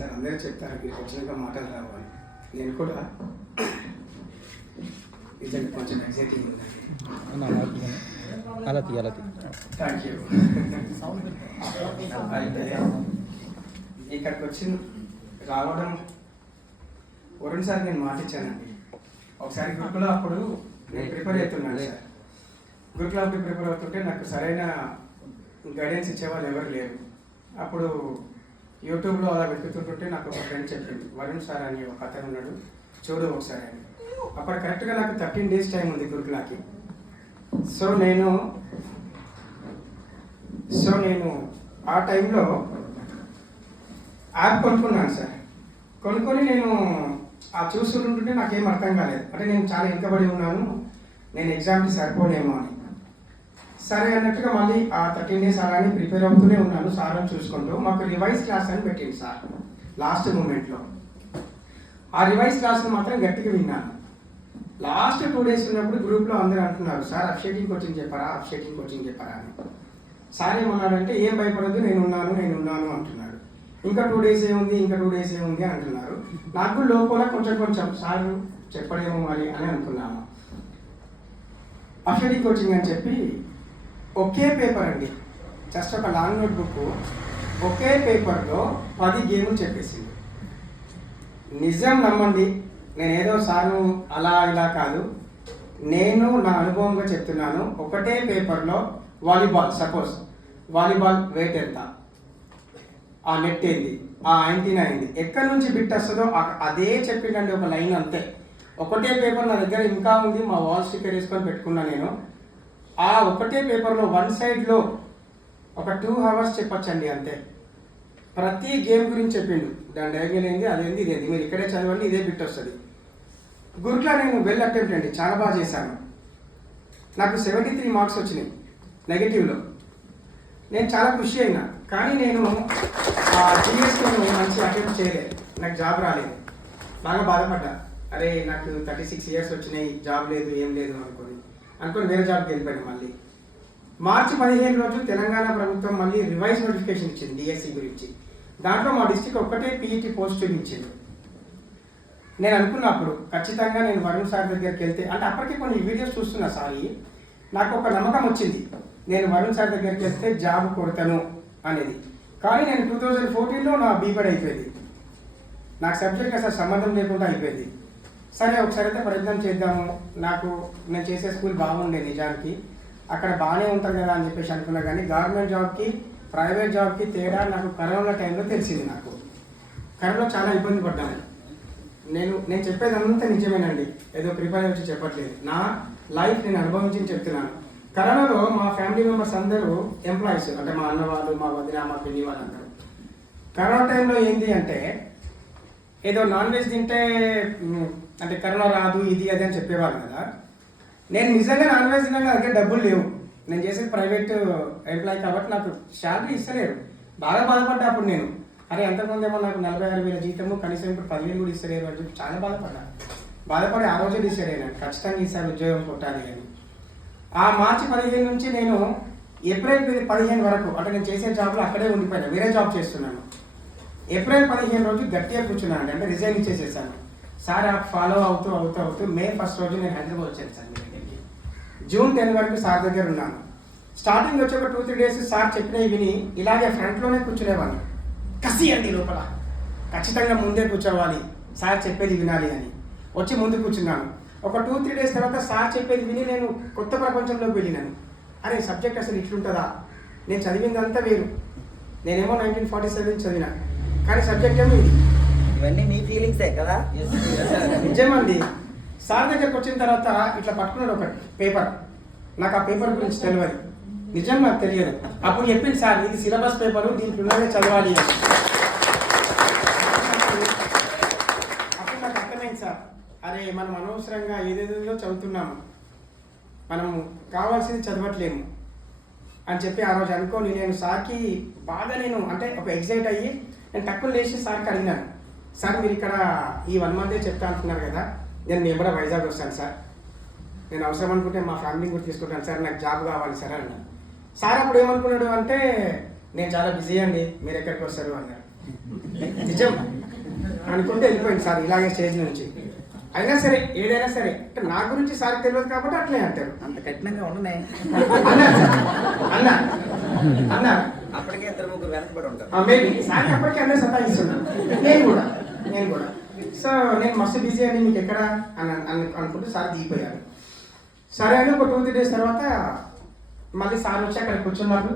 Sir అందరూ చెప్తారు ఇక్కడికి వచ్చినాక మాటలు రావాలి. నేను కూడా నిజంగా కొంచెం ఎగ్జైటింగ్ ఉందండి. Thank you. అయితే ఇక్కడికి వచ్చి రావడం వరుణ్ సార్ నేను మాట ఇచ్చానండి. ఒకసారి గురుకులో అప్పుడు నేను ప్రిపేర్ అవుతున్నాను సార్. గురుకులో అప్పుడు ప్రిపేర్ అవుతుంటే నాకు సరైన గైడెన్స్ ఇచ్చేవాళ్ళు ఎవరు లేరు. అప్పుడు యూట్యూబ్లో అలా వెతుకుతుంటుంటే నాకు ఒక ఫ్రెండ్ చెప్పింది, వరుణ్ సార్ అని ఒక అతను ఉన్నాడు, చూడు ఒకసారి అని. అప్పుడు కరెక్ట్గా నాకు 13 days టైం ఉంది గురుకులాకి. సో నేను ఆ టైంలో యాప్ కొనుక్కున్నాను సార్. కొనుక్కొని నేను ఆ చూస్తుంటుంటే నాకేం అర్థం కాలేదు. అంటే నేను చాలా వెనుకబడి ఉన్నాను, నేను ఎగ్జామ్కి సరిపోలేమో అని. సరే అన్నట్టుగా మళ్ళీ ఆ 13 days అలానే ప్రిపేర్ అవుతూనే ఉన్నాను సార్ని చూసుకుంటూ. మాకు రివైజ్ క్లాస్ అని పెట్టింది సార్ లాస్ట్ మూమెంట్లో. ఆ రివైజ్ క్లాస్ని మాత్రం గట్టిగా విన్నాను. లాస్ట్ 2 days ఉన్నప్పుడు గ్రూప్లో అందరూ అంటున్నారు, సార్ అప్షేటింగ్ కోచింగ్ చెప్పారా అని. సార్ ఏమన్నాడంటే, ఏం భయపడద్దు, నేను ఉన్నాను అంటున్నాడు. ఇంకా 2 days ఏముంది అంటున్నారు. నాకు లోపల కొంచెం సార్ చెప్పడేమో మరి అని అనుకున్నాను. అప్షేటింగ్ కోచింగ్ అని చెప్పి ఒకే పేపర్ అండి, జస్ట్ ఒక లాంగ్ నోట్ బుక్, ఒకే పేపర్లో 10 గేములు చెప్పేసింది. నిజం నమ్మండి, నేను ఏదో సార్ను అలా ఇలా కాదు, నేను నా అనుభవంగా చెప్తున్నాను. ఒకటే పేపర్లో వాలీబాల్, సపోజ్ వాలీబాల్ వెయిట్ ఎంత, ఆ నెట్ ఏంది, ఆ యాంటీనా అయింది, ఎక్కడి నుంచి బిట్ వస్తుందో అదే చెప్పిండండి, ఒక లైన్ అంతే. ఒకటే పేపర్ నా దగ్గర ఇంకా ఉంది, మా వాల్ స్టిక్కర్ వేసుకొని పెట్టుకున్నా నేను. ఆ ఒకటే పేపర్లో 1 side ఒక 2 hours చెప్పచ్చండి అంతే. ప్రతి గేమ్ గురించి చెప్పిండు, దాని డయాగ్నల్ ఏంది, అదేంది, ఇదేంది, మీరు ఇక్కడే చదవండి, ఇదే బిట్ వస్తుంది. గురుకులా నేను వెల్ అటెంప్ట్ అండి, చాలా బాగా చేశాను. నాకు 73 marks వచ్చినాయి నెగిటివ్లో. నేను చాలా ఖుషి అయినా, కానీ నేను టీఎస్లో మంచి అటెంప్ట్ చేయలేదు, నాకు జాబ్ రాలేదు. బాగా బాధపడ్డా, అరే నాకు 36 years వచ్చినాయి, జాబ్ లేదు, ఏం లేదు అనుకొని వేరే జాబ్కి వెళ్ళిపోయాను. మళ్ళీ March 15 రోజు తెలంగాణ ప్రభుత్వం మళ్ళీ రివైజ్ నోటిఫికేషన్ ఇచ్చింది డిఎస్సి గురించి. దాంట్లో మా డిస్టిక్ ఒక్కటే పీఈటీ పోస్ట్ ఇచ్చింది. నేను అనుకున్నప్పుడు ఖచ్చితంగా నేను వరుణ్ సార్ దగ్గరికి వెళ్తే, అంటే అప్పటికే కొన్ని వీడియోస్ చూస్తున్నా సారి, నాకు ఒక నమ్మకం వచ్చింది, నేను వరుణ్ సార్ దగ్గరికి వెళ్తే జాబ్ కొడతాను అనేది. కానీ నేను 2014లో నా బీబెడ్ అయిపోయింది, నాకు సబ్జెక్ట్ అసలు సంబంధం లేకుండా అయిపోయింది. సరే ఒకసారి అయితే ప్రయత్నం చేద్దాము, నేను చేసే స్కూల్ బాగుండే నిజానికి, అక్కడ బాగానే ఉంటుంది కదా అని చెప్పేసి అనుకున్నా. కానీ గవర్నమెంట్ జాబ్కి ప్రైవేట్ జాబ్కి తేడా నాకు కరోనా టైంలో తెలిసింది. నాకు కరోనా చాలా ఇబ్బంది పడ్డాను. నేను చెప్పేది అంతా నిజమేనండి, ఏదో ప్రిపేర్ వచ్చి చెప్పట్లేదు, నా లైఫ్ నేను అనుభవించి చెప్తున్నాను. కరోనాలో మా ఫ్యామిలీ మెంబర్స్ అందరూ ఎంప్లాయీస్, అంటే మా అన్న వాళ్ళు, మా వదిన, మా పిన్ని వాళ్ళందరూ. కరోనా టైంలో ఏంటి అంటే, ఏదో నాన్ వెజ్ తింటే అంటే కరోనా రాదు, ఇది అది అని చెప్పేవాళ్ళు కదా. నేను నిజంగా నాన్ వెజ్ తిన్నా, నా దగ్గర డబ్బులు లేవు, నేను చేసేది ప్రైవేట్ ఎంప్లాయీ కాబట్టి నాకు శాలరీ ఇస్తలేరు. బాగా బాధపడ్డా అప్పుడు నేను. అరే అంతకుముందు ఏమో నాకు 46,000 జీతము, కనీసం ఇప్పుడు 10,000 కూడా ఇస్తలేరు అని చెప్పి చాలా బాధపడి ఆ రోజే డిసైడ్ అయినాను, ఖచ్చితంగా ఈసారి ఉద్యోగం కొట్టాలి అని. ఆ March 15 నుంచి నేను April 15 వరకు, అంటే నేను చేసే జాబ్లో అక్కడే ఉండిపోయాను, వేరే జాబ్ చేస్తున్నాను. April 15 రోజు గట్టిగా కూర్చున్నాను, అంటే రిజైన్ ఇచ్చేసేసాను. సార్ ఫాలో అవుతూ May 1 రోజు నేను హైదరాబాద్ వచ్చాను సార్ మీ దగ్గరికి. June 10 వరకు సార్ దగ్గర ఉన్నాను. స్టార్టింగ్ వచ్చి ఒక 2-3 days సార్ చెప్పినవి విని ఇలాగే ఫ్రంట్లోనే కూర్చునేవాడిని. కసి అండి లోపల, ఖచ్చితంగా ముందే కూర్చోవాలి, సార్ చెప్పేది వినాలి అని వచ్చి ముందు కూర్చున్నాను. ఒక 2-3 days తర్వాత సార్ చెప్పేది విని నేను కొత్త ప్రపంచంలోకి వెళ్ళినాను. అరే సబ్జెక్ట్ అసలు ఇట్లుంటుందా, నేను చదివిందంతా వేరు, నేనేమో 1947 చదివినా, కానీ సబ్జెక్ట్ ఏమో ఇది. ఇవన్నీ మీ ఫీలింగ్సే కదా. నిజమండి. సార్ దగ్గరకు వచ్చిన తర్వాత ఇట్లా పట్టుకున్నాడు ఒక పేపర్, నాకు ఆ పేపర్ గురించి తెలియదు, నిజం నాకు తెలియదు. అప్పుడు చెప్పింది సార్, ఇది సిలబస్ పేపరు, దీంట్లోనే చదవాలి అని. అప్పుడు నాకు అర్థమైంది సార్, అరే మనం అనవసరంగా ఏదేదో చదువుతున్నాము, మనము కావాల్సింది చదవట్లేము అని చెప్పి ఆ రోజు అనుకోని నేను సార్కి బాగా అంటే ఒక ఎగ్జైట్ అయ్యి నేను తక్కువ లేచి సార్కి అడిగినాను, సార్ మీరు ఇక్కడ ఈ 1 month చెప్తా అంటున్నారు కదా, నేను కూడా వైజాగ్ వస్తాను సార్, నేను అవసరం అనుకుంటే మా ఫ్యామిలీని కూడా తీసుకుంటాను సార్, నాకు జాబ్ కావాలి సార్ అన్నాను. సార్ అప్పుడు ఏమనుకున్నాడు అంటే, నేను చాలా బిజీ అండి, మీరు ఎక్కడికి వస్తారు అన్నారు. నిజం అనుకుంటే వెళ్ళిపోయింది సార్ ఇలాగే స్టేజ్ నుంచి. అయినా సరే ఏదైనా సరే అంటే నా గురించి సార్ తెలియదు కాబట్టి అట్లే అంటారు. అంత కఠినంగా ఉండనే అన్నారు సార్, అన్నారు. అప్పటికే ఇద్దరు ముగ్గురు వెనకబడి ఉంటారు. మేబీ సార్ అప్పటికే అందరూ సతాయిస్తున్నాను. నేను కూడా సో నేను మస్తు బిజీ అని మీకు ఎక్కడ అని అనుకుంటూ సార్ దిగిపోయారు. సరే అని ఒక 2-3 days తర్వాత మళ్ళీ సార్ వచ్చి అక్కడ కూర్చున్నారు.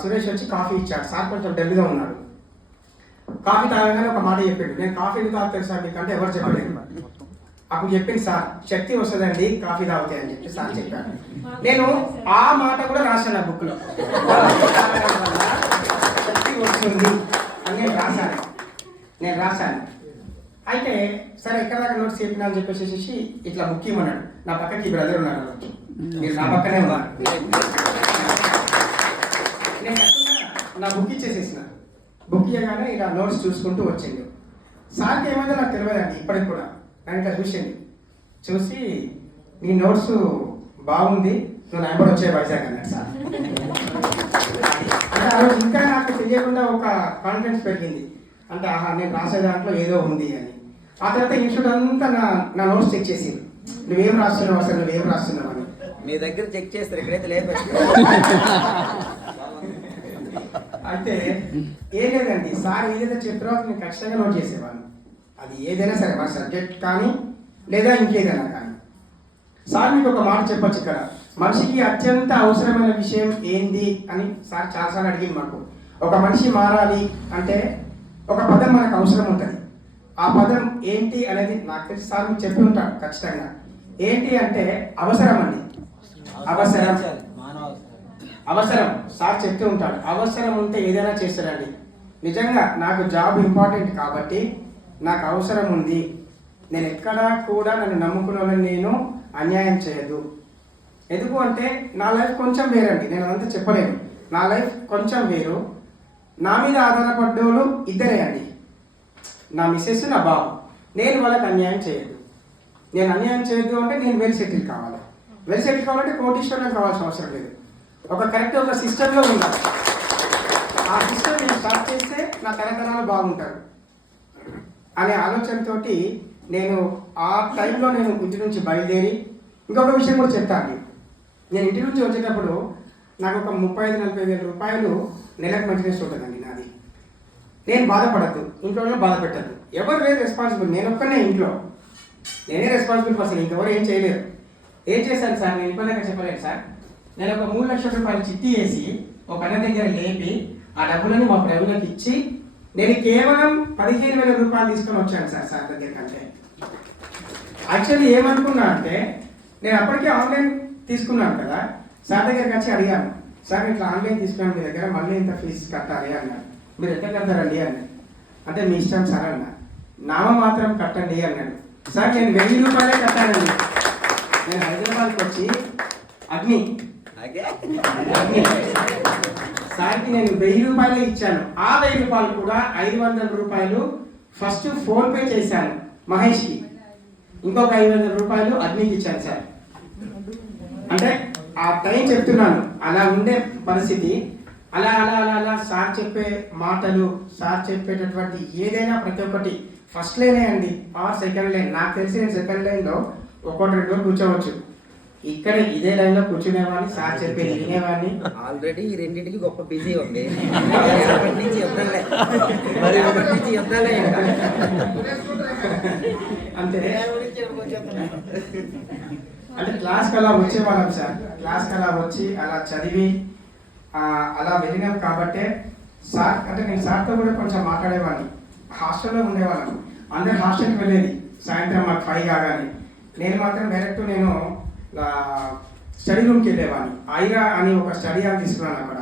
సురేష్ వచ్చి కాఫీ ఇచ్చాడు. సార్ కొంచెం డల్గా ఉన్నాడు. కాఫీ తాగగానే ఒక మాట చెప్పాడు, నేను కాఫీ తాగుతాను సార్ మీకు అంటే ఎవరు చెప్పలేదు. అప్పుడు చెప్పింది సార్, శక్తి వస్తుందండి కాఫీ తాగితే అని చెప్పి సార్ చెప్పాడు. నేను ఆ మాట కూడా రాశాను ఆ బుక్లో, శక్తి వస్తుంది అని నేను రాశాను. అయితే సరే ఎక్కడ దాకా నోట్స్ చెప్పినా అని చెప్పేసి ఇట్లా బుక్ ఇవ్వమన్నాడు. నా పక్కకి బ్రదర్ ఉన్నారు, మీరు నా పక్కనే ఉన్నారు. నేను నా బుక్ ఇచ్చేసేసిన. బుక్ ఇవ్వగానే ఇలా నోట్స్ చూసుకుంటూ వచ్చింది. సార్కి ఏమైందో నాకు తెలియదండి ఇప్పటికి కూడా. నేను ఇట్లా చూసి నీ నోట్స్ బాగుంది, నువ్వు నెంబర్ వచ్చే వైజాగ్ అన్నాడు సార్. అంటే ఆ రోజు ఇంకా నాకు తెలియకుండా ఒక కాన్ఫిడెన్స్ పెరిగింది. అంటే ఆహా నేను రాసే దాంట్లో ఏదో ఉంది అని. ఆ తర్వాత ఇన్స్టిట్యూట్ అంతా నా నోట్స్ చెక్ చేసింది, నువ్వేం రాస్తున్నావు అసలు నువ్వేం రాస్తున్నావు అని. మీ దగ్గర చెక్ చేస్తారు, ఇక్కడైతే లేదు. అయితే ఏం లేదండి, సార్ ఏదైతే చెప్పారో నేను ఖచ్చితంగా నోట్ చేసేవాడిని. అది ఏదైనా సరే మా సబ్జెక్ట్ కానీ లేదా ఇంకేదైనా కానీ. సార్ మీకు ఒక మాట చెప్పొచ్చు ఇక్కడ, మనిషికి అత్యంత అవసరమైన విషయం ఏంది అని సార్ చాలాసార్లు అడిగింది మాకు. ఒక మనిషి మారాలి అంటే ఒక పదం మనకు అవసరం ఉంటుంది. ఆ పదం ఏంటి అనేది నాకు తెలిసి సార్ మీకు చెప్పి ఉంటాడు ఖచ్చితంగా. ఏంటి అంటే అవసరం అండి. అవసరం సార్ చెప్తూ ఉంటాడు. అవసరం ఉంటే ఏదైనా చేస్తాడండి. నిజంగా నాకు జాబ్ ఇంపార్టెంట్ కాబట్టి నాకు అవసరం ఉంది. నేను ఎక్కడా కూడా నన్ను నమ్ముకున్న వాళ్ళని నేను అన్యాయం చేయదు. ఎందుకు అంటే నా లైఫ్ కొంచెం వేరండి, నేను అదంతా చెప్పలేను. నా లైఫ్ కొంచెం వేరు. నా మీద ఆధారపడ్డోళ్ళు ఇద్దరే అండి, నా మిస్సెస్ నా బాబు. నేను వాళ్ళకి అన్యాయం చేయదు. నేను అన్యాయం చేయొద్దు అంటే నేను వెల్ సెటిల్ కావాలి. వెల్ సెటిల్ కావాలంటే కోటీశ్వరం కావాల్సిన అవసరం లేదు. ఒక కరెక్ట్ ఒక సిస్టంలో ఉండాలి. ఆ సిస్టమ్ నేను స్టార్ట్ చేస్తే నా తరతరాలు బాగుంటారు అనే ఆలోచనతోటి నేను ఆ టైంలో నేను ఇంటి నుంచి బయలుదేరి ఇంకొక విషయం కూడా చెప్తాను. నేను ఇంటి నుంచి వచ్చేటప్పుడు నాకు ఒక 35-40 వేల రూపాయలు నెలకు మంచినెస్ ఉంటుందండి నాది. నేను బాధపడద్దు, ఇంట్లో బాధ పెట్టద్దు, ఎవరు లేదు రెస్పాన్సిబుల్, నేను ఒక్కనే ఇంట్లో, నేనే రెస్పాన్సిబుల్ పర్సన్, ఇంకెవరు ఏం చేయలేరు. ఏం చేశాను సార్, నేను ఇబ్బందిగా చెప్పలేదు సార్. నేను ఒక 3 లక్షల రూపాయలు చిట్టి వేసి ఒక అన్న దగ్గర లేపి ఆ డబ్బులని మా ప్రవీణకి ఇచ్చి నేను కేవలం 15,000 రూపాయలు తీసుకొని వచ్చాను సార్ దగ్గర కంటే. యాక్చువల్లీ ఏమనుకున్నా అంటే నేను అప్పటికే ఆన్లైన్ తీసుకున్నాను కదా, సార్ దగ్గరికి వచ్చి అడిగాను, సార్ ఇట్లా ఆన్లైన్ తీసుకున్నాను మీ దగ్గర, మళ్ళీ ఇంత ఫీజు కట్టాలి అన్నాడు. మీరు ఎంత కడతారండి అన్నాడు. అంటే మీ ఇష్టం సార్ అన్నా. నామ మాత్రం కట్టండి అన్నాడు. సార్ నేను 1000 రూపాయలే కట్టానండి. నేను హైదరాబాద్కి వచ్చి అగ్ని సార్కి నేను 1000 రూపాయలే ఇచ్చాను. ఆ 1000 రూపాయలు కూడా 500 రూపాయలు ఫస్ట్ ఫోన్పే చేశాను మహేష్కి, ఇంకొక 500 రూపాయలు అగ్నికి ఇచ్చాను సార్. అంటే ఆ టైం చెప్తున్నాను, అలా ఉండే పరిస్థితి. అలా అలా అలా అలా సార్ చెప్పే మాటలు, సార్ చెప్పేటటువంటి ఏదైనా ప్రతి ఒక్కటి ఫస్ట్ లైనే అండి ఆర్ సెకండ్ లైన్. నాకు తెలిసి నేను సెకండ్ లైన్లో 1-2 రోజులు కూర్చోవచ్చు. ఇక్కడ ఇదే లైన్లో కూర్చునేవాడిని, సార్ చెప్పేది వినేవాడిని. ఆల్రెడీ ఈ రెండింటికి గొప్ప బిజీ ఉంది. ఎప్పటి నుంచి యుద్ధాలే, మరి ఎప్పటి నుంచి యుద్ధాలే అంతే. అంటే క్లాస్కి అలా వచ్చేవాళ్ళం సార్, క్లాస్కి అలా వచ్చి అలా చదివి అలా వెళ్ళినాం కాబట్టే సార్, అంటే నేను సార్తో కూడా కొంచెం మాట్లాడేవాడిని. హాస్టల్లో ఉండేవాళ్ళం, అందరు హాస్టల్కి వెళ్ళేది సాయంత్రం మాకు 5 కాగానే. నేను మాత్రం డైరెక్ట్ నేను స్టడీ రూమ్కి వెళ్ళేవాడిని. ఐరా అని ఒక స్టడీ హాల్ తీసుకున్నాను, అక్కడ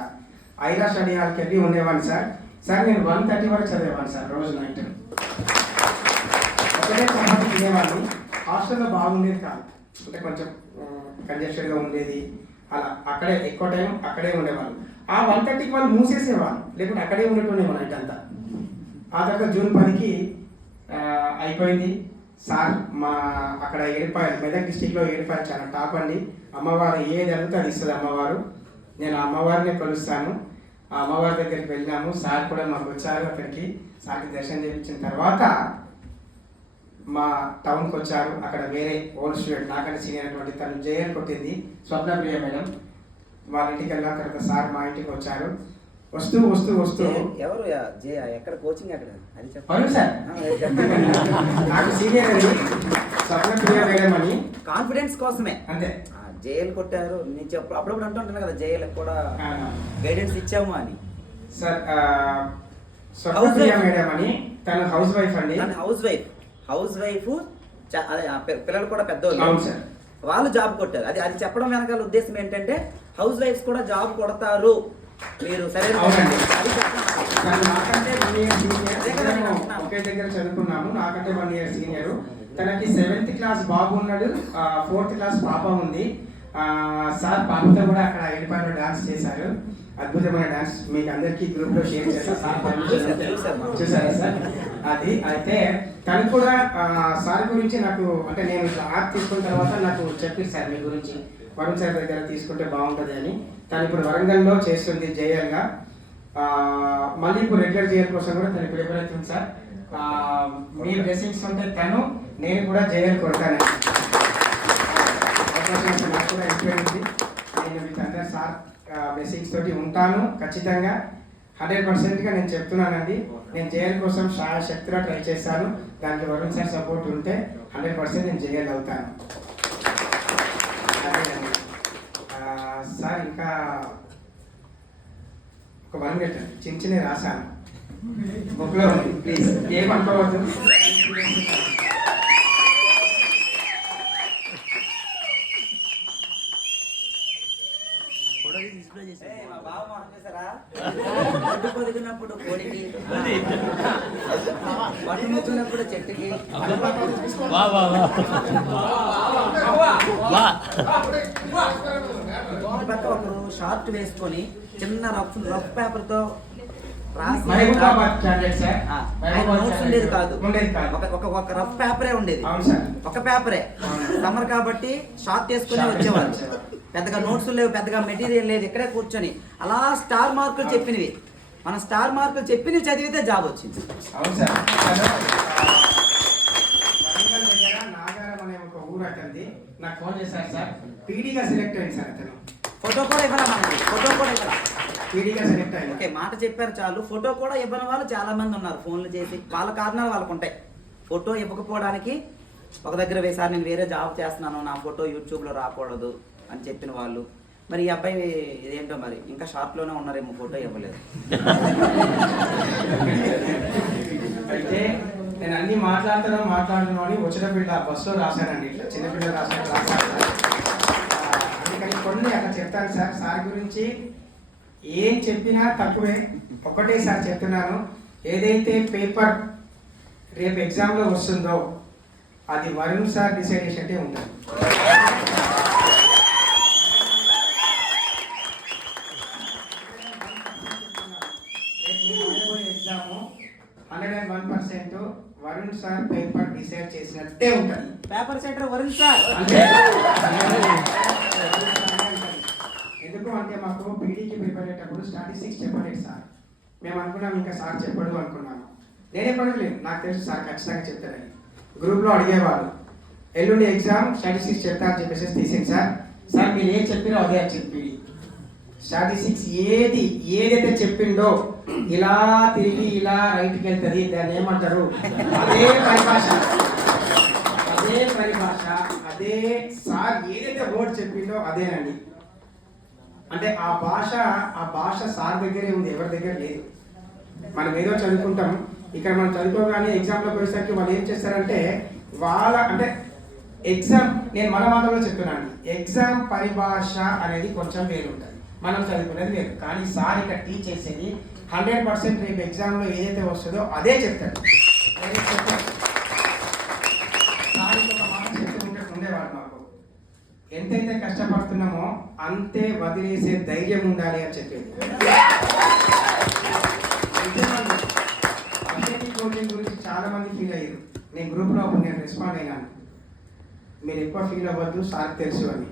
ఐరా స్టడీ హాల్కి వెళ్ళి ఉండేవాడిని సార్. నేను 1:30 వరకు చదివేవాడిని సార్ రోజు నైట్. ఒకటే చపాతి తినేవాడిని. హాస్టల్లో బాగుండేది కాదు, అంటే కొంచెం కంజెస్టెడ్గా ఉండేది. అలా అక్కడే ఎక్కువ టైం అక్కడే ఉండేవాళ్ళు. ఆ 1:30కి వాళ్ళు మూసేసేవాళ్ళు, లేకుంటే అక్కడే ఉండేటోనేవాళ్ళు నైట్ అంతా. ఆ తర్వాత June 10కి అయిపోయింది సార్. మా అక్కడ ఏడుపాయలు, మెదక్ డిస్టిక్లో ఏడుపాయలు చాలా టాప్ అండి. అమ్మవారు ఏది అడిగితే అది ఇస్తుంది అమ్మవారు. నేను అమ్మవారిని కొలుస్తాను. ఆ అమ్మవారి దగ్గరికి వెళ్ళినాము. సార్ కూడా మాకు వచ్చారు. అక్కడికి సార్కి దర్శనం చేయించిన తర్వాత మా టౌన్కి వచ్చారు. అక్కడ వేరే ఓల్డ్ స్టూడెంట్ నాకన్నా సీనియర్ అటువంటి తను జేఎల్ కొట్టింది స్వప్నప్రియ మేడం. వాళ్ళ ఇంటికి వెళ్ళిన తర్వాత సార్ మా ఇంటికి వచ్చారు. వస్తూ వస్తూ వస్తూ ఎవరు ఎక్కడ కోచింగ్ ఎక్కడ అది అవును సార్ నాకు సీనియర్ అని స్వప్నప్రియ మేడం అని కాన్ఫిడెన్స్ కోసమే అంతే. జేఎల్ కొట్టారు నేను అప్పుడప్పుడు అంటుంటాను కదా జేఎల్ కూడా గైడెన్స్ ఇచ్చాము అని. సార్ స్వప్నప్రియ మేడం అని తను హౌస్ వైఫ్ అండి. హౌస్ వైఫ్ పిల్లలు కూడా అవును పెద్దవాళ్ళు సార్. వాళ్ళు జాబ్ కొట్టారు. అది అది చెప్పడం వెనకాల ఉద్దేశం ఏంటంటే హౌస్ వైఫ్స్ కూడా జాబ్ కొడతారు మీరు సరైన అవునండి. అది చెప్పడం. తను నాకంటే 1 year సీనియర్. అదే కదా నేను అంటున్నాను. ఒకే దగ్గర చదువుకున్నాము. నాకంటే 1 year సీనియర్. తనకి 7th క్లాస్ బాబు ఉన్నాడు, 4th క్లాస్ పాప ఉంది. సార్ పాపతో కూడా అక్కడ ఎడిపాలో డాన్స్ చేశారు. అద్భుతమైన డాన్స్ మీకు అందరికీ గ్రూప్ లో షేర్ చేస్తాను. సార్ చూసారా సార్? అది అయితే తను కూడా సార్ గురించి నాకు అంటే నేను ఆర్ట్ తీసుకున్న తర్వాత నాకు చెప్పారు సార్ మీ గురించి వరుణ్ సార్ దగ్గర తీసుకుంటే బాగుంటుంది అని. తను ఇప్పుడు వరంగల్లో చేస్తుంది జేఎల్గా. మళ్ళీ ఇప్పుడు రెగ్యులర్ జేఎల్ కోసం కూడా తను ప్రిపేర్ అవుతుంది సార్. మీ బ్లెస్సింగ్స్ ఉంటే తను నేను కూడా జేఎల్ కొడతాను. నాకు కూడా ఎక్స్పీరియన్స్. నేను మీకు అందరు సార్ బ్లెస్సింగ్స్ తోటి ఉంటాను ఖచ్చితంగా. 100%గా నేను చెప్తున్నానండి. నేను జేఎల్ కోసం శక్తిగా ట్రై చేస్తాను. దానికి వరుణ్ సార్ సపోర్ట్ ఉంటే 100% నేను జేఎల్ అవుతాను. సార్ ఇంకా ఒక 1 minute చిన్న చిన్న రాశాను బుక్లో ఉంది. ప్లీజ్ ఏమనుకోవద్దు. మా బావ మాట చేశారా? ఒడ్డు పొదిగినప్పుడు కోడికి, బట్టు ముచ్చినప్పుడు చెట్టుకి. పక్క ఒకరు షార్ట్ వేసుకొని చిన్న రఫ్ పేపర్ తో నోట్స్ ఉండేది కాదు. ఒక రఫ్ పేపరే ఉండేది. ఒక పేపరే. సమ్మర్ కాబట్టి షార్ట్ వేసుకుని వచ్చేవాళ్ళు. పెద్దగా నోట్స్ లేవు, పెద్దగా మెటీరియల్ లేదు. ఇక్కడే కూర్చొని అలా స్టార్ మార్కులు చెప్పినవి మనం స్టార్ మార్కులు చెప్పినవి చదివితే జాబ్ వచ్చింది. అవును సార్. వరంగల్ దగ్గర నాగారం అనే ఒక ఊరు అతనిది. నాకు ఫోన్ చేశారు సార్. పీడీగా సెలెక్ట్ అయింది సార్ అతను. ఫోటో కూడా ఇవ్వాలా మనకి? ఫోటో కూడా ఇవ్వాలా? పీడీగా సెలెక్ట్ అయింది. ఓకే, మాట చెప్పారు చాలు. ఫోటో కూడా ఇవ్వని వాళ్ళు చాలా మంది ఉన్నారు. ఫోన్లు చేసి వాళ్ళ కారణాలు వాళ్ళకు ఉంటాయి. ఫోటో ఇవ్వకపోవడానికి ఒక దగ్గర వేసారు నేను వేరే జాబ్ చేస్తున్నాను, నా ఫోటో యూట్యూబ్లో రాకూడదు అని చెప్పిన వాళ్ళు. మరి ఈ అబ్బాయి ఇదేంటో మరి ఇంకా షార్ట్లోనే ఉన్నారేమో, ఫోటో ఇవ్వలేదు. అయితే నేను అన్ని మాట్లాడుతున్నాను అని వచ్చేటప్పుడు బస్సులో రాశానండి. ఇట్లా చిన్నపిల్లలు రాశాను. అందుకని కొన్ని అట్లా చెప్తాను సార్. సార్ గురించి ఏం చెప్పినా తక్కువే. ఒకటే సార్ చెప్తున్నాను, ఏదైతే పేపర్ రేపు ఎగ్జామ్లో వస్తుందో అది వరుణ్ సార్ డిసైడ్ చేసినట్టే ఉంటుంది. Exam 101% Varun sir paper decide చేసినట్టే ఉంటుంది. Paper centre Varun sir. ఎందుకు అంటే మాకు పీడీకి ప్రిపేర్ అయ్యేటప్పుడు స్టాటిస్టిక్స్ చెప్పలేదు సార్. మేము అనుకున్నాం ఇంకా సార్ చెప్పడు అనుకున్నాము. నేనే పడలేదు, నాకు తెలుసు సార్ ఖచ్చితంగా చెప్తారని. గ్రూప్లో అడిగేవాళ్ళు ఎల్లుండి ఎగ్జామ్ స్టాటిస్టిక్స్ చెప్తారని చెప్పేసి తీసింది సార్. సార్ మీరు ఏం చెప్పినో అదే చెప్పి స్టాటిస్టిక్స్ ఏదైతే చెప్పిండో ఇలా తిరిగి ఇలా రైట్కి వెళ్తుంది, దాన్ని ఏమంటారు, అదే పరిభాష అదే సార్ ఏదైతే వర్డ్ చెప్పిండో అదేనండి. అంటే ఆ భాష సార్ దగ్గరే ఉంది, ఎవరి దగ్గర లేదు. మనం ఏదో చదువుకుంటాం, ఇక్కడ మనం చదువుకోగానే ఎగ్జామ్లోకి వచ్చేసరికి వాళ్ళు ఏం చేస్తారంటే అంటే ఎగ్జామ్, నేను మన మాటలో చెప్తున్నాను, ఎగ్జామ్ పరిభాష అనేది కొంచెం వేరు ఉంటుంది, మనం చదువుకునేది వేరు. కానీ సార్ ఇక్కడ టీచ్ చేసేది 100% రేపు ఎగ్జామ్లో ఏదైతే వస్తుందో అదే చెప్తాడు. సార్ ఒక మాట చెప్తుంటే ఉండేవాడు మాకు, ఎంతైతే కష్టపడుతున్నామో అంతే వదిలేసే ధైర్యం ఉండాలి అని చెప్పేది. కోచింగ్ గురించి చాలా మంది ఫీల్ అయ్యారు. నేను గ్రూప్లో నేను రెస్పాండ్ అయినాను, మీరు ఎక్కువ ఫీల్ అవ్వద్దు సార్ తెలుసు అని.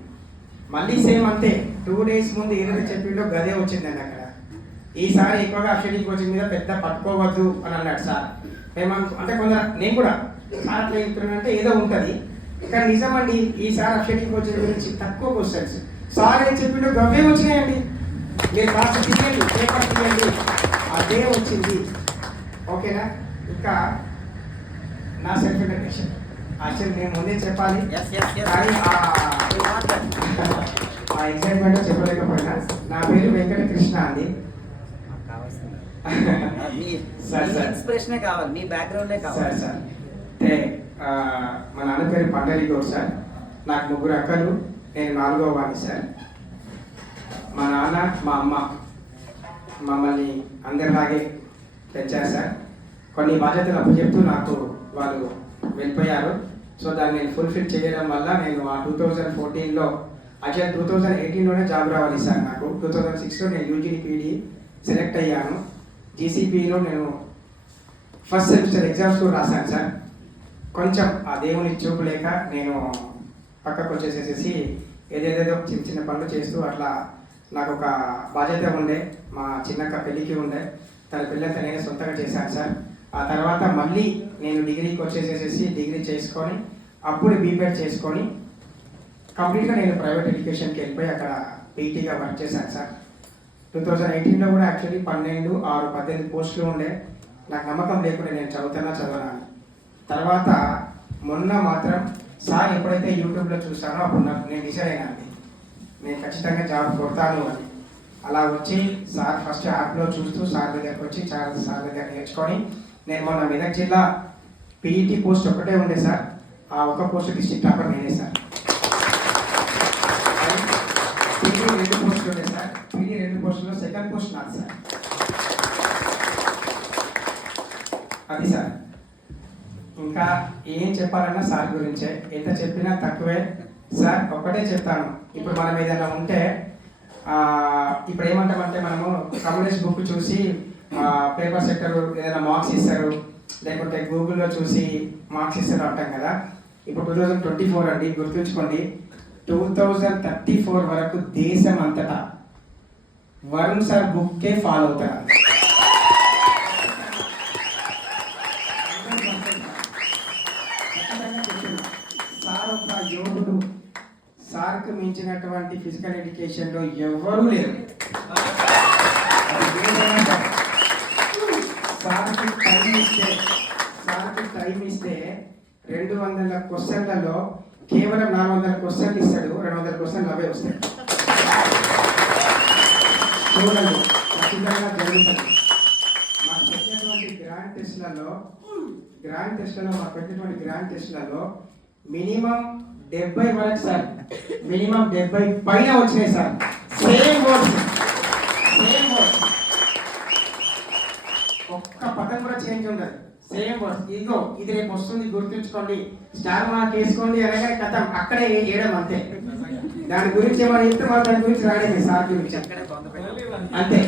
మళ్ళీ సేమ్ అంతే, 2 days ముందు ఏదైతే చెప్పిండో గదే వచ్చిందండి. అక్కడ ఈసారి ఎక్కువగా అఫిషియల్ కోచింగ్ మీద పెద్ద పట్టుకోవద్దు అని అన్నాడు సార్. అంటే కొందరు నేను కూడా సార్ అట్లా చెప్తున్నానంటే ఏదో ఉంటుంది, కానీ నిజమండి ఈసారి అఫిషియల్ కోచింగ్ గురించి తక్కువ క్వశ్చన్స్ సార్ ఏం చెప్పిండో గవ్వే వచ్చినాయండి. మీరు క్లాస్ తీయండి, పేపర్ తీయండి, అదే వచ్చింది. ఓకేనా? ఇంకా నా సెల్ఫ్ ఇంట్రడక్షన్ యాక్చువల్లీ నేను ముందే చెప్పాలి, కానీ ఆ ఎగ్జైట్మెంట్ చెప్పలేకపోయినా. నా పేరు వెంకట కృష్ణ అండి. ఇన్స్పిరేషనే కావాలి, మీ బ్యాక్గ్రౌండే కావాలి సార్. అంటే మా నాన్న పేరు పండరి గౌడ్ సార్. నాకు 3 అక్కలు, నేను 4వ వాడిని సార్. మా నాన్న మా అమ్మ మమ్మల్ని అందరిలాగే పెంచారు సార్. కొన్ని బాధ్యతలు అప్పచెప్తూ నాకు వాళ్ళు వెళ్ళిపోయారు. సో దాన్ని నేను ఫుల్ఫిల్ చేయడం వల్ల నేను ఆ 2014లో యాక్చువల్ 2018లోనే జాబ్ రావాలి సార్. నాకు 2006లో నేను యూజీడీ పీడీ సెలెక్ట్ అయ్యాను. జీసీపీలో నేను ఫస్ట్ సెమిస్టర్ ఎగ్జామ్స్ కూడా రాశాను సార్. కొంచెం ఆ దేవుని చూపు లేక నేను పక్కకు వచ్చేసేసి ఏదేదేదో చిన్న చిన్న పనులు చేస్తూ అట్లా నాకు ఒక బాధ్యత ఉండే. మా చిన్నక్క పెళ్ళికి ఉండే, తన పిల్లలతో నేను సొంతంగా చేశాను సార్. ఆ తర్వాత మళ్ళీ నేను డిగ్రీకి వచ్చేసేసి డిగ్రీ చేసుకొని అప్పుడు బీపీఎడ్ చేసుకొని కంప్లీట్గా నేను ప్రైవేట్ ఎడ్యుకేషన్కి వెళ్ళిపోయి అక్కడ పీటీగా వర్క్ చేశాను సార్. 2018లో కూడా యాక్చువల్లీ 12, 6, 18 పోస్టులు ఉండే. నాకు నమ్మకం లేకుండా నేను చదవనా అని. తర్వాత మొన్న మాత్రం సార్ ఎప్పుడైతే యూట్యూబ్లో చూసానో అప్పుడు నేను డిసైడ్ అయినాను, నేను ఖచ్చితంగా జాబ్ కొడతాను అని. అలా వచ్చి సార్ ఫస్ట్ యాప్లో చూస్తూ సార్ దగ్గరకు వచ్చి సార్ దగ్గర నేర్చుకొని నేను మొన్న మెదక్ జిల్లా పీఈటీ పోస్ట్ ఒకటే ఉండే సార్. ఆ ఒక పోస్ట్ డిస్ట్రిక్ట్ టాపర్ నేనే సార్. పీఈటీ 2 పోస్టులు ఉండే సార్. పీఈటీ 2 పోస్టుల్లో సెకండ్ పోస్ట్ నాది సార్. అది సార్. ఇంకా ఏం చెప్పాలన్నా సార్ గురించే, ఎంత చెప్పినా తక్కువే సార్. ఒక్కటే చెప్తాను, ఇప్పుడు మనం ఏదైనా ఉంటే ఇప్పుడు ఏమంటామంటే మనము కమ్యూనిస్ట్ బుక్ చూసి పేపర్ సెక్టర్ ఏదైనా మార్క్స్ ఇస్తారు, లేకుంటే గూగుల్లో చూసి మార్క్స్ ఇస్తారు అంటాం కదా. ఇప్పుడు 2024 అండి, గుర్తుంచుకోండి. 2034 వరకు దేశం అంతటా వరుణ్ సార్ బుక్కే ఫాలో అవుతారు. సార్ ఒక యోగుడు, సార్కు మించినటువంటి ఫిజికల్ ఎడ్యుకేషన్లో ఎవరూ లేరు. సార్కి టైం ఇస్తే 200 క్వశ్చన్లలో కేవలం 400 క్వశ్చన్లు ఇస్తాడు, 200 క్వశ్చన్లు అవే వస్తాయి. చూడండి, ఖచ్చితంగా జరుగుతుంది. మాకు పెట్టినటువంటి గ్రాండ్ టెస్ట్లలో మినిమం 70 వరకు సార్, మినిమం 70 పైన వచ్చినాయి సార్. సేమ్ వర్డ్స్, ఒక్క పదం కూడా చేంజ్ ఉండదు. Same words. ఇదిగో ఇది రేపు వస్తుంది, గుర్తుంచుకోండి, స్టార్ మార్క్ వేసుకోండి అనగానే కథం అక్కడే వేయడం అంతే. దాని గురించి ఏమైనా చెప్తే మాకు దాని గురించి రాయడమే, సార్ గురించి అంతే.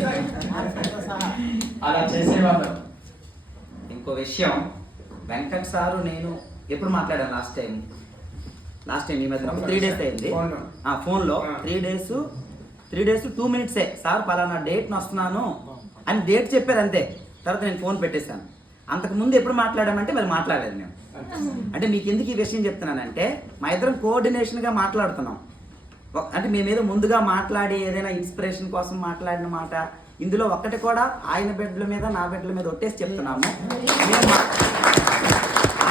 అలా చేసేవాళ్ళం. ఇంకో విషయం, వెంకట్ సారు నేను ఎప్పుడు మాట్లాడాను లాస్ట్ టైం ఈ మధ్య 3 days అయింది ఫోన్లో. 3 days 2 minutes సార్ పలానా డేట్ వస్తున్నాను అని డేట్ చెప్పారు అంతే. తర్వాత నేను ఫోన్ పెట్టేశాను. అంతకు ముందు ఎప్పుడు మాట్లాడామంటే మరి మాట్లాడాను మేము. అంటే మీకు ఎందుకు ఈ విషయం చెప్తున్నానంటే మా ఇద్దరం కోఆర్డినేషన్గా మాట్లాడుతున్నాం. అంటే మేమేదో ముందుగా మాట్లాడి ఏదైనా ఇన్స్పిరేషన్ కోసం మాట్లాడిన మాట ఇందులో ఒక్కటి కూడా ఆయన బెడ్ల మీద నా బెడ్ల మీద ఒట్టేసి చెప్తున్నాము.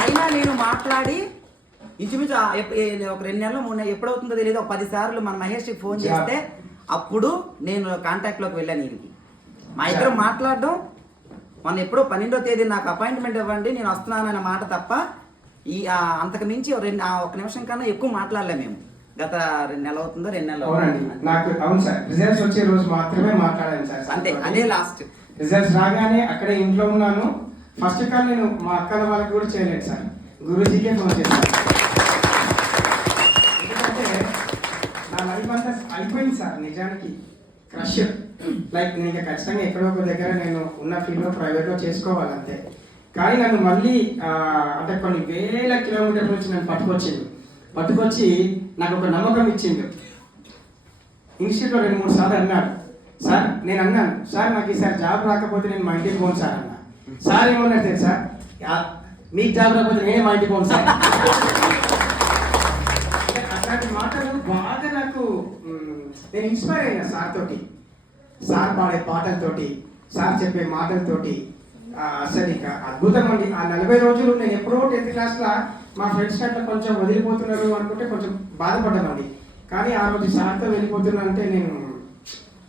అయినా నేను మాట్లాడి ఇంచుమించు ఒక 2 నెలలు 3 నెలలు ఎప్పుడవుతుందో తెలియదు, ఒక 10 సార్లు మన మహేష్కి ఫోన్ చేస్తే అప్పుడు నేను కాంటాక్ట్లోకి వెళ్ళాను. ఈయనకి మా ఇద్దరం మాట్లాడడం మొన్న ఎప్పుడో 12వ తేదీ నాకు అపాయింట్మెంట్ ఇవ్వండి నేను వస్తున్నానన్న మాట తప్ప అంతకు మించి 1 నిమిషం కన్నా ఎక్కువ మాట్లాడలే మేము. గత 2 నెలలు అవుతుందో 2 నెలలు అవును సార్. రిజల్ట్స్ వచ్చే రోజు మాత్రమే మాట్లాడాను సార్. అంతే, అదే లాస్ట్. రిజల్ట్స్ రాగానే అక్కడే ఇంట్లో ఉన్నాను. ఫస్ట్ కాల్ నేను మా అక్కల వాళ్ళకి కూడా చేయలేదు సార్, గురూజీకే ఫోన్ చేశాను. ఎందుకంటే నా లైఫ్ అంతా అయిపోయింది సార్ నిజానికి. క్రష్ లైక్ నేను ఇంకా ఖచ్చితంగా ఎక్కడో ఒక దగ్గర నేను ఉన్న ఫీల్డ్లో ప్రైవేట్లో చేసుకోవాలంతే. కానీ నన్ను మళ్ళీ అంటే కొన్ని వేల కిలోమీటర్ల నుంచి నన్ను పట్టుకొచ్చి నాకు ఒక నమ్మకం ఇచ్చిండు. ఇన్స్టిట్యూట్లో 2-3 సార్లు అన్నాడు, సార్ నేను అన్నాను, సార్ నాకు ఈసారి జాబ్ రాకపోతే నేను మా ఇంటికి పోను సార్ అన్నా. సార్ ఏమన్నారు తెలుసా, మీకు జాబ్ రాకపోతే నేనే మా ఇంటికి పోను సార్. అట్లాంటి మాటలు బాగా నాకు నేను ఇన్స్పైర్ అయినా సార్ తోటి, సార్ పాడే పాటలతోటి, సార్ చెప్పే మాటలతోటి. అసలు ఇక అద్భుతం అండి. ఆ 40 రోజులు నేను ఎప్పుడో 10th క్లాస్లో మా ఫ్రెండ్స్ అట్లా కొంచెం వదిలిపోతున్నారు అనుకుంటే కొంచెం బాధపడ్డామండి. కానీ ఆ రోజు సార్తో వెళ్ళిపోతున్నా అంటే నేను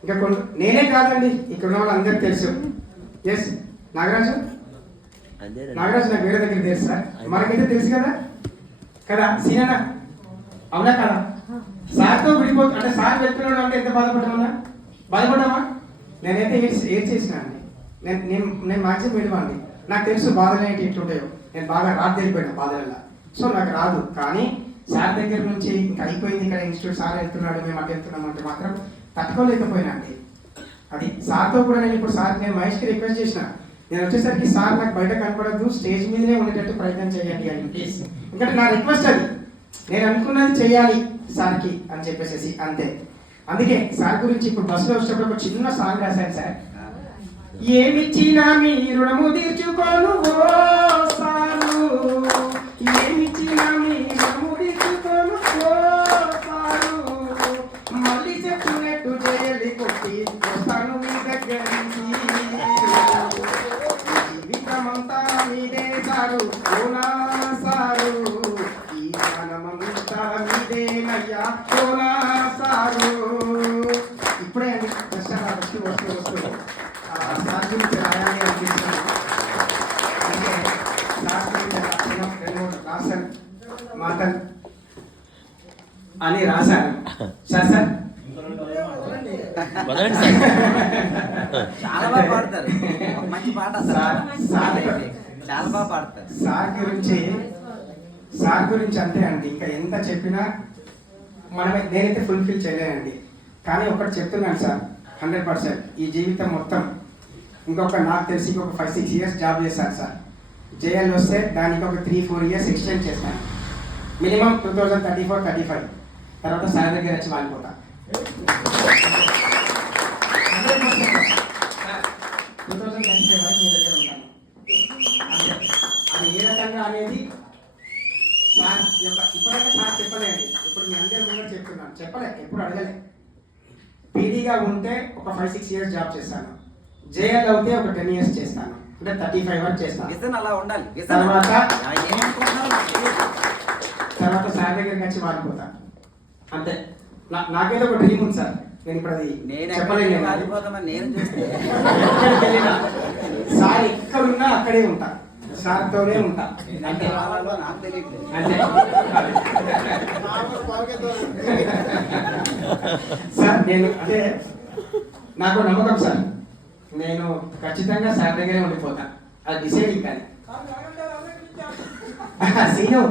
ఇంకా నేనే కాదండి, ఇక్కడ ఉన్న వాళ్ళు అందరికి తెలుసు. ఎస్ నాగరాజు నాకు వేరే దగ్గర తెలుసు సార్, మనకైతే తెలుసు కదా కదా సీనా, అవునా కదా? సార్తో విడిపోతు అంటే సార్ వెళ్తున్నాడు అంటే ఎంత బాధపడ్డామా? నేనైతే ఏడ్ చేసినా అండి. నేను మ్యాక్సిమం విడవండి. నాకు తెలుసు బాధలు ఏంటి ఎట్లుంటాయో. నేను బాగా రాదు తెలిపోయినా బాధలల్లా. సో నాకు రాదు. కానీ సార్ దగ్గర నుంచి ఇంకా అయిపోయింది ఇక్కడ ఇన్స్టిట్యూట్, సార్ వెళ్తున్నాడు మేము అటు వెళ్తున్నాం అంటే మాత్రం తట్టుకోలేకపోయినా అండి. అది సార్తో కూడా నేను ఇప్పుడు సార్ నేను మహేష్కి రిక్వెస్ట్ చేసిన, నేను వచ్చేసరికి సార్ నాకు బయట కనపడద్దు, స్టేజ్ మీదనే ఉండేటట్టు ప్రయత్నం చేయండి అని ప్లీజ్. ఎందుకంటే నా రిక్వెస్ట్ అది, నేను అనుకున్నది చేయాలి సార్కి అని చెప్పేసి అంతే. అందుకే సార్ గురించి ఇప్పుడు బస్సులో వచ్చేటప్పుడు ఒక చిన్న సాంగ్ రాశాను సార్. ఏమిచ్చినా మీ రుణము తీర్చుకోను ఓ సారు, ఏమిచ్చినా మీ రుణము తీర్చుకోను ఓ సారు, మళ్ళీ చెప్పినట్టు జయలి కొట్టి వస్తాను మీ దగ్గర నుంచి, జీవితమంతా మీదే సారు ఓనా సారు, ఈ ప్రాణమంతా మీదేనయ్యా ఓనా సారు. ఇప్పుడే అండి వస్తూ సార్ గురించి రాయాలి అనిపిస్తుంది. అంటే సార్ గురించి 2-3 రాశాను మాటలు అని రాశాను. సార్ చాలా బాగా పాడతారు, మంచి పాట. చాలా బాగా పాడతారు. సార్ గురించి అంతే అండి. ఇంకా ఎంత చెప్పినా నేనైతే ఫుల్ఫిల్ చేయలేనండి. కానీ ఒకటి చెప్తున్నాను సార్, 100% ఈ జీవితం మొత్తం ఇంకొక నాకు తెలిసి ఇంకొక 5-6 ఇయర్స్ జాబ్ చేశాను సార్. జేఎల్ వస్తే దానికి ఒక 3-4 ఇయర్స్ ఎక్స్టెండ్ చేస్తాను. మినిమం 2034-35 తర్వాత సార్ దగ్గర వచ్చి వాలిపోతా. 2035 వరకు మీ దగ్గర ఉంటాను. అది ఏ రకంగా అనేది సార్ ఇప్పటికే సార్ చెప్పలేండి. ఇప్పుడు మీ అందరి ముందు చెప్తున్నాను, చెప్పలే, ఎప్పుడు అడగలే. పీడీగా ఉంటే ఒక 5-6 ఇయర్స్ జాబ్ చేస్తాను. జేఎల్ అవుతే ఒక 10 ఇయర్స్ చేస్తాను, అంటే 35 వరకు చేస్తాను. అలా ఉండాలి. తర్వాత సార్ దగ్గరికి వచ్చి వాడిపోతాను అంతే. నాకైతే ఒక డ్రీమ్ ఉంది సార్, నేను ఇప్పుడు అది చెప్పలేను. సార్ ఎక్కడ ఉన్నా అక్కడే ఉంటా, సార్తోనే ఉంటా అంటే. సార్ నేను అంటే నాకు నమ్మకం సార్, నేను ఖచ్చితంగా సార్ దగ్గరే ఉండిపోతా. అది డిసైడింగ్ కానీ సీను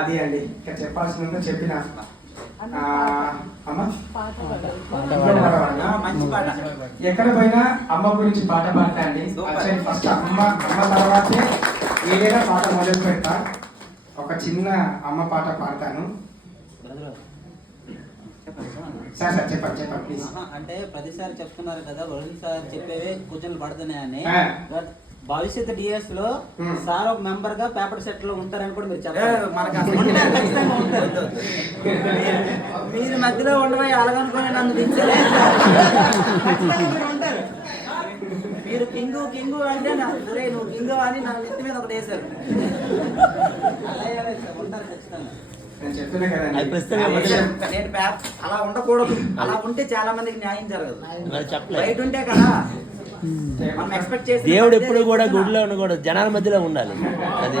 అది అండి. ఇక్కడ చెప్పాల్సిందో చెప్పిన ఎక్కడ పోయినా అమ్మ గురించి పాట పాడతా అండి. ఫస్ట్ అమ్మ తర్వాతే ఏదైనా పాట మొదలు పెడతా. ఒక చిన్న అమ్మ పాట పాడతాను. సార్ చెప్పండి ప్లీజ్. అంటే ప్రతిసారి చెప్తున్నారు కదా, వరుణ్ సార్ చెప్పేవి కూర్చొని పడుతున్నాయని. భవిష్యత్ డిఎస్ లో సార్ ఒక మెంబర్ గా పేపర్ సెట్ లో ఉంటారని కూడా మీరు చెప్పారు. మీరు మధ్యలో ఉండబోయి అలాగనుకుని నన్ను దించలే. మీరు కింగు అంటే నువ్వు కింగు అని నా నెత్తి మీద ఒకటి వేశారు. ఉంటారు ఖచ్చితంగా. అలా ఉండకూడదు. అలా ఉంటే చాలా మందికి న్యాయం జరగదు. బయట ఉంటే కదా మనం ఎక్స్పెక్ట్ చేసి. దేవుడు ఎప్పుడు కూడా గుడిలో ఉండకూడదు, జనాల మధ్యలో ఉండాలి. అది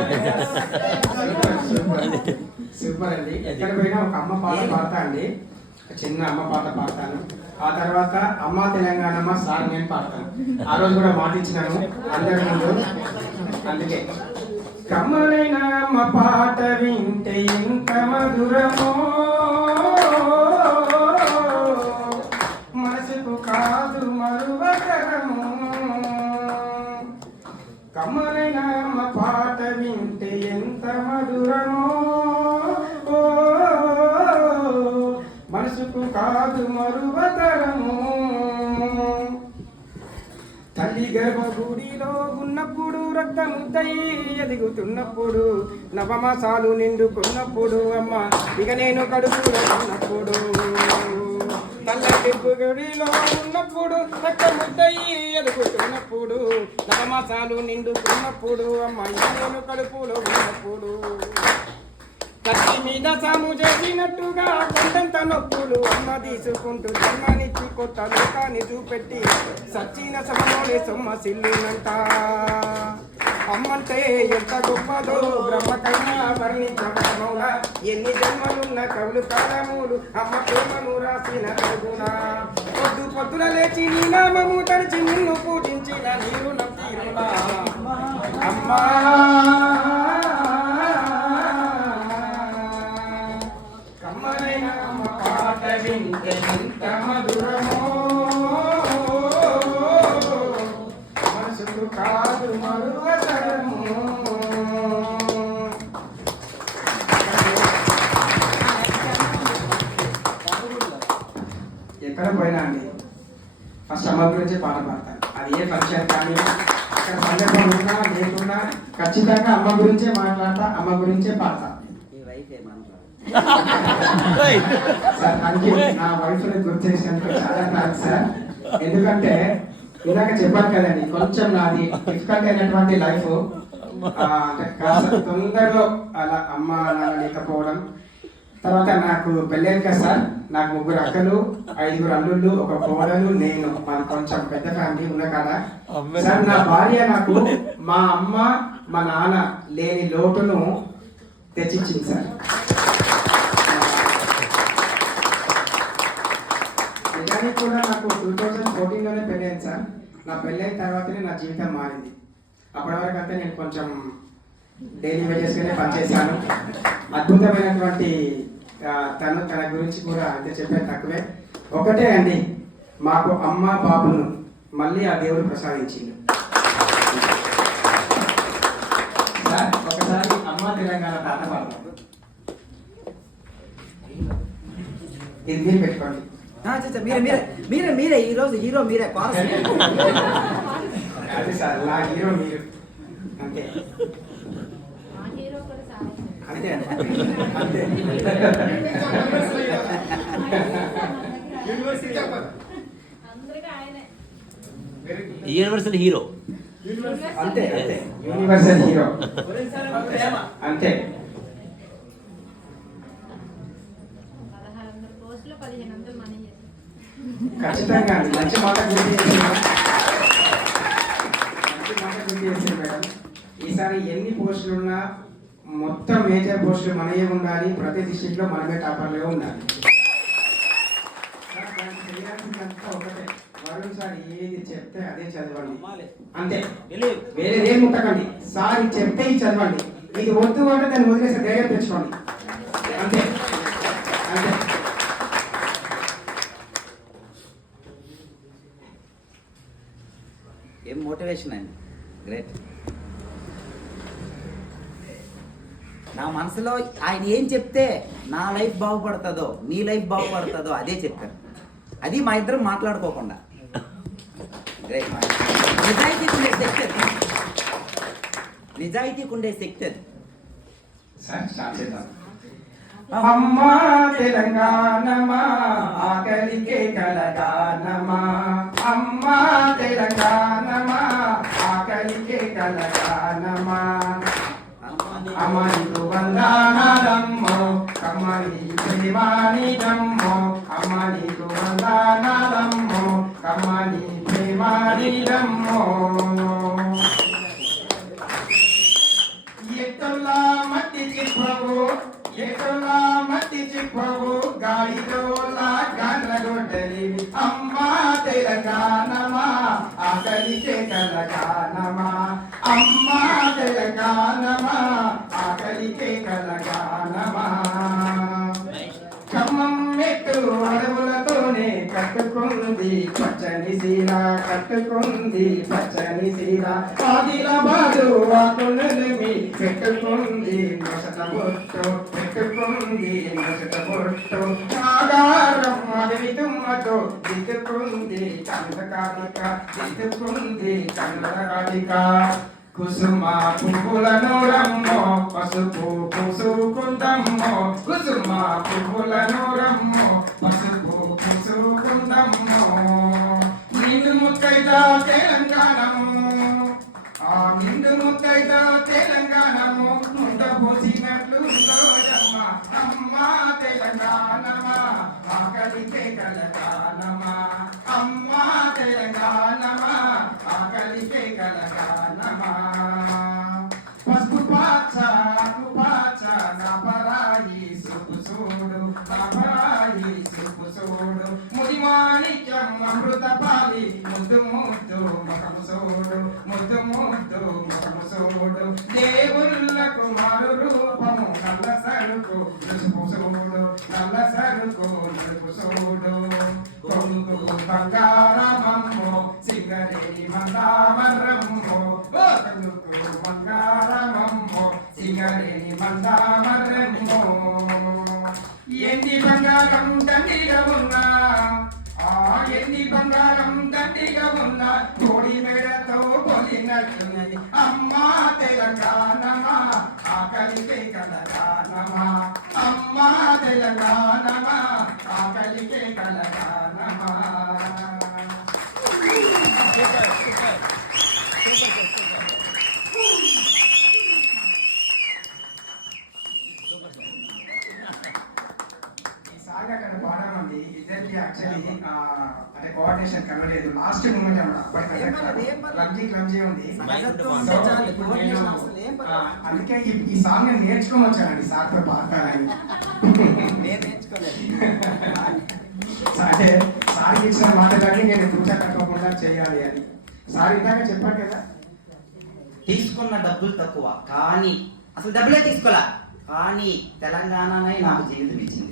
సూపర్ అండి. ఎక్కడ పోయినా ఒక అమ్మ పాట పాడతా అండి, చిన్న అమ్మ పాట పాడతాను. ఆ తర్వాత అమ్మ తెలంగాణమ్మ సార్ నేను పాడతాను. ఆ రోజు కూడా మాటిచ్చినాను అందరి ముందు. అందుకే కమ్మలైన అమ్మ పాట వింటే ఎంత మధురమో, మనసుకు కాదు మరువతరము. కమ్మలైన అమ్మ పాట వింటే ఎంత మధురమో, మనసుకు మనసుకు కాదు మరువతరము. తల్లి గర్భగుడిలో ఉన్నప్పుడు రక్తముద్దై ఎదుగుతున్నప్పుడు నవమాసాలు నిండుకున్నప్పుడు అమ్మ ఇక నేను కడుపులో ఉన్నప్పుడు తల్లి గర్భగుడిలో ఉన్నప్పుడు రక్తముద్దై ఎదుగుతున్నప్పుడు నవమాసాలు నిండుకున్నప్పుడు అమ్మ ఇక నేను కడుపులో ఉన్నప్పుడు కత్తి మీద సాము చేసినట్టుగా కొండంత నొప్పులు అమ్మ తీసుకుంటూ జన్మనిచ్చి కొత్త లోకాన్ని చూపెట్టి సచ్చిన సమలోనే సొమ్మసిల్లునంట. అమ్మంటే ఎంత గొప్పదో బ్రహ్మకైనా వర్ణించమౌనా. ఎన్ని జన్మలున్న కవులు కాలములు అమ్మ ప్రేమను రాసిన తగునా. పొద్దు పొద్దున లేచి నీ నామము తడిచి నిన్ను పూజించిన నీరు తీరునా అమ్మా. పాట వింటే ఎంత మధురమో మనసుకు కాదు మరువతరము. ఎక్కడ పోయినా అండి ఫస్ట్ అమ్మ గురించి పాట పాడతాను. అది ఏ ఫంక్షన్ కానీ అక్కడ సందర్భం ఉన్నా లేకున్నా ఖచ్చితంగా అమ్మ గురించే మాట్లాడతా, అమ్మ గురించే పాడతా. Sir thank you. నా వైఫ్ ని గుర్తు చేసినందుకు చాలా థ్యాంక్స్ సార్. ఎందుకంటే ఇందాక చెప్పాను కదండి, కొంచెం నాది డిఫికల్ట్ అయినటువంటి లైఫ్. తొందరలో అలా అమ్మ నాన్న లేకపోవడం. తర్వాత నాకు పెళ్ళైంది కదా సార్, నాకు 3 అక్కలు 5 అల్లుళ్ళు, 1 కోడలు, నేను. మాది కొంచెం పెద్ద ఫ్యామిలీ ఉన్న కదా సార్. నా భార్య నాకు మా అమ్మ మా నాన్న లేని లోటును తెచ్చిచ్చింది సార్. నిజానికి కూడా నాకు 2014లోనే పెళ్ళైంది సార్. నా పెళ్ళైన తర్వాతనే నా జీవితం మారింది. అప్పటి వరకు అంతా నేను కొంచెం డైలీ వేజెస్గానే పనిచేశాను. అద్భుతమైనటువంటి తన గురించి కూడా అంతే చెప్పేది తక్కువే. ఒకటే అండి, మాకు అమ్మ బాబును మళ్ళీ ఆ దేవుడు ప్రసాదించిండు సార్. ఒకసారి అమ్మ తెలంగాణ పాట పాడతాం. ఇది మీరు పెట్టుకోండి. మీరే ఈరోజు హీరో మీరే. అదే సార్, నా హీరో మీరు. అంతే అంతే అంతే. Universal hero. అంతే అంతే, యూనివర్సల్ హీరో అంతే. ఖచ్చితంగా మంచి మాట గుర్తు చేశారు, మంచి మాట గుర్తు చేశారు మేడం. ఈసారి ఎన్ని పోస్టులు ఉన్నా మొత్తం మేజర్ పోస్టులు మనమే ఉండాలి. ప్రతి డిస్ట్రిక్ట్ లో మనమే టాపర్లో ఉండాలి. ఒకటే, వరుణ్ సార్ ఏది చెప్తే అదే చదవండి అంతే. వేరే ఏం ముట్టకండి. సార్ ఇది చెప్తే ఇది చదవండి. ఇది వద్దు అంటే దాన్ని వదిలేసే ధైర్యం తెచ్చుకోండి అంతే అంతే. ఏం మోటివేషన్ అండి, గ్రేట్. నా మనసులో ఆయన ఏం చెప్తే నా లైఫ్ బాగుపడుతుందో నీ లైఫ్ బాగుపడుతుందో అదే చెప్పారు. అది మా ఇద్దరం మాట్లాడుకోకుండా. గ్రేట్. నిజాయితీకి ఉండే శక్తి అది, నిజాయితీకి ఉండే శక్తి అది. అమ్మా తెలంగాణమా ఆకలికే కలగానమా. అమ్మా తెలంగాణమా ఆకలికే కలగానమా. అమ్మనికు వందనాలమ్మో కమ్మని ప్రేమానిదమ్మో. అమ్మనికు వందనాలమ్మో కమ్మని ప్రేమానిదమ్మో. ఎత్తులా మట్టి చిప్పవు, ఎత్తులా మట్టి చిప్పవు, గాలిలోలా గండ్రగొడ్డలివి. అమ్మా తెలంగాణమా ఆకలికే కలగానమా. అమ్మా తెలంగాణమా ఆకలికే కలగానమా. ఖమ్మం మెట్టు అడవులతోనే కట్టుకుంది పచ్చని సీర, కట్టుకుంది పచ్చని సీర. ఆదిలాబాదు ఆకులని పెట్టుకుంది నొసట బొట్టు పెట్టుకుంది నొసట బొట్టు ఆగారం అడవి తుమ్మతో దిద్దుకుంది చంద్రకాళిక దిద్దుకుంది చంద్రకాళిక కుసుమ పువ్వులను రమ్మో పసుపు పూసుకుందమ్మో కుసుమ పువ్వులను రమ్మో పసుపు పూసుకుందమ్మో నిండు ముత్తైదా తెలంగాణము ఆ నిండు ముత్తైదా తెలంగాణము ముంద పోసినట్లు అమ్మ తెలంగాణమా ఆకలికే కలగానమా అమ్మ తెలంగాణమా ఆకలికే కలగానమా పసుపు పాచ నా పరాయి సుపు చూడు నా పరాయి సుపు చూడు ముడి మాణిక్యం అమృత పాలి ముద్దు ముద్దు ముఖము చూడు ముద్దు ముద్దు ముఖము చూడు దేవుళ్ళకు మారు రూపము నల్ల సరుకు నలుపు చూడు నల్ల సరుకు నలుపు చూడు కొంగు బంగారమమ్మో సింగరేణి మందామరమ్మో కొంగు బంగారమమ్మో సింగరేణి మందామరమ్మో ఎన్ని బంగారం దండిగా ఉన్నా ఎన్ని బంగారం దండిగా ఉన్నా కోడి మెడతో పొలినట్టున్నది అమ్మా తెలంగాణమా ఆకలికే కలగానమా అమ్మా తెలంగాణమా ఆకలికే కలగానమా అక్కడ పాడమంది ఇద్దరికి యాక్చువల్లీ అంటే కోఆర్డినేషన్ కనలేదు లాస్ట్ మూమెంట్ అన్నమాట క్లమ్జీ ఉంది అందుకే ఈ సాంగ్ నేను నేర్చుకొని వచ్చానండి సార్తో పాడతానని అంటే సార్కి ఇచ్చిన మాటలన్నీ నేను పూజ కట్టుకోకుండా చేయాలి అని సార్ ఇందాక చెప్పాను కదా తీసుకున్న డబ్బులు తక్కువ కానీ అసలు డబ్బులే తీసుకోలే కానీ తెలంగాణనే నాకు జీవితం ఇచ్చింది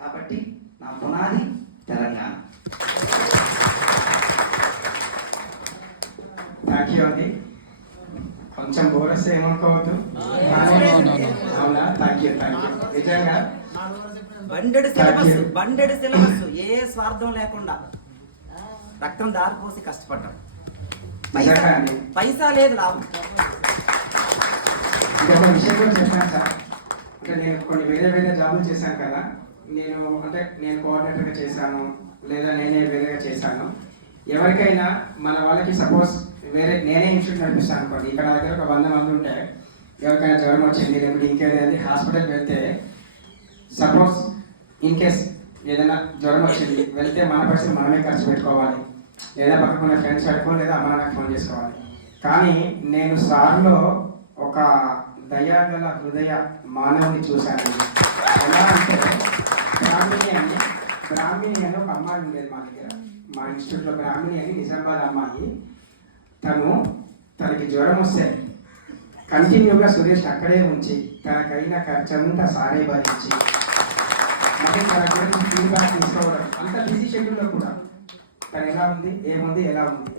కాబట్టి నా పునాది తెలంగాణ. థ్యాంక్ యూ అండి. కొంచెం బోరస్ ఏమనుకోవద్దు. అవునా? థ్యాంక్ యూ నిజంగా బండెడ్ సిలబస్ ఏ స్వార్థం లేకుండా రక్తం దారిపోసి కష్టపడ్డాం. పైసా లేదు లాభం. ఇంకొక విషయం కూడా చెప్పాను సార్. అంటే నేను కొన్ని వేరే జాబులు చేశాను కదా. నేను కోఆర్డినేటర్గా చేశాను లేదా నేనే వేరేగా చేశాను. ఎవరికైనా మన వాళ్ళకి సపోజ్ నేనే ఇన్స్టిట్యూట్ నడిపిస్తాను అనుకోండి. ఇక్కడ దగ్గర ఒక 100 మంది ఉంటే ఎవరికైనా జ్వరం వచ్చింది లేకపోతే ఇంకేదైనా హాస్పిటల్కి వెళ్తే సపోజ్ ఇన్ కేస్ ఏదైనా జ్వరం వచ్చింది వెళ్తే మన పరిస్థితి మనమే ఖర్చు పెట్టుకోవాలి, లేదా పక్కకున్న ఫ్రెండ్స్ పెట్టుకో, లేదా అమ్మ నాన్నకి ఫోన్ చేసుకోవాలి. కానీ నేను సార్లో ఒక దయాగల హృదయ మానవుని చూశాను. ఎలా అంటే బ్రాహ్మిణి అని ఒక అమ్మాయి ఉండేది మా దగ్గర, మా ఇన్స్టిట్యూట్లో. బ్రాహ్మిణి అని నిజామాబాద్ అమ్మాయి. తనకి జ్వరం వస్తే కంటిన్యూగా సురేష్ అక్కడే ఉంచి తనకైన ఖర్చంతా సారే భరించి మళ్ళీ తన గురించి ఫీడ్బ్యాక్ తీసుకోవడం. అంత బిజీ షెడ్యూల్లో కూడా తను ఎలా ఉంది, ఏముంది, ఎలా ఉంది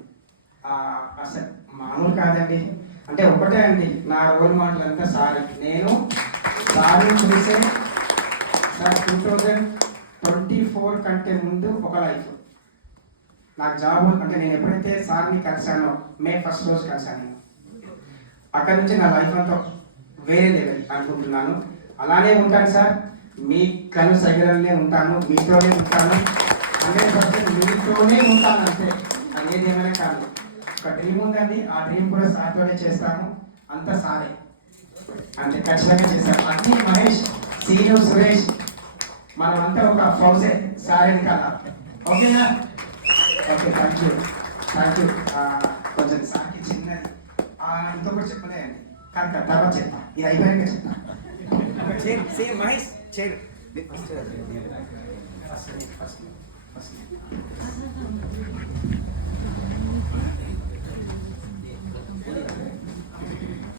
అసలు మామూలు కాదండి. అంటే ఒకటే అండి, నా రోల్ మోడల్ అంతా సారీ. నేను సారీ చూసే సార్ 2024 కంటే ముందు ఒక లైఫ్ నాకు జాబ్. అంటే నేను ఎప్పుడైతే సార్ని కలిశానో May 1st రోజు కలిశాను. అక్కడి నుంచి నా లైఫ్ అంతా వేరే లెవెల్ అనుకుంటున్నాను. అలానే ఉంటాను సార్, మీ కను సైగలనే ఉంటాను, మీతోనే ఉంటాను, 100% మీతోనే ఉంటాను. అంతే, అనేది ఏమైనా కాదు. ఒక డ్రీమ్ ఉందండి, ఆ డ్రీమ్ కూడా సార్తోనే చేస్తాము. అంతా సారే, అంటే ఖచ్చితంగా చేస్తాను. అన్ని మహేష్, సీను, సురేష్, మనమంతా ఒక ఫౌజే సారే కదా. ఓకేనా? Okay, thank you. కొంచెం సార్కి చిన్నది ఇంకొకటి చెప్పలేదండి, కానీ తర్వాత చెప్తా. ఇది అయిపోయాక చెప్తా. సేమ్ మహేష్ చేయడు. ఫస్ట్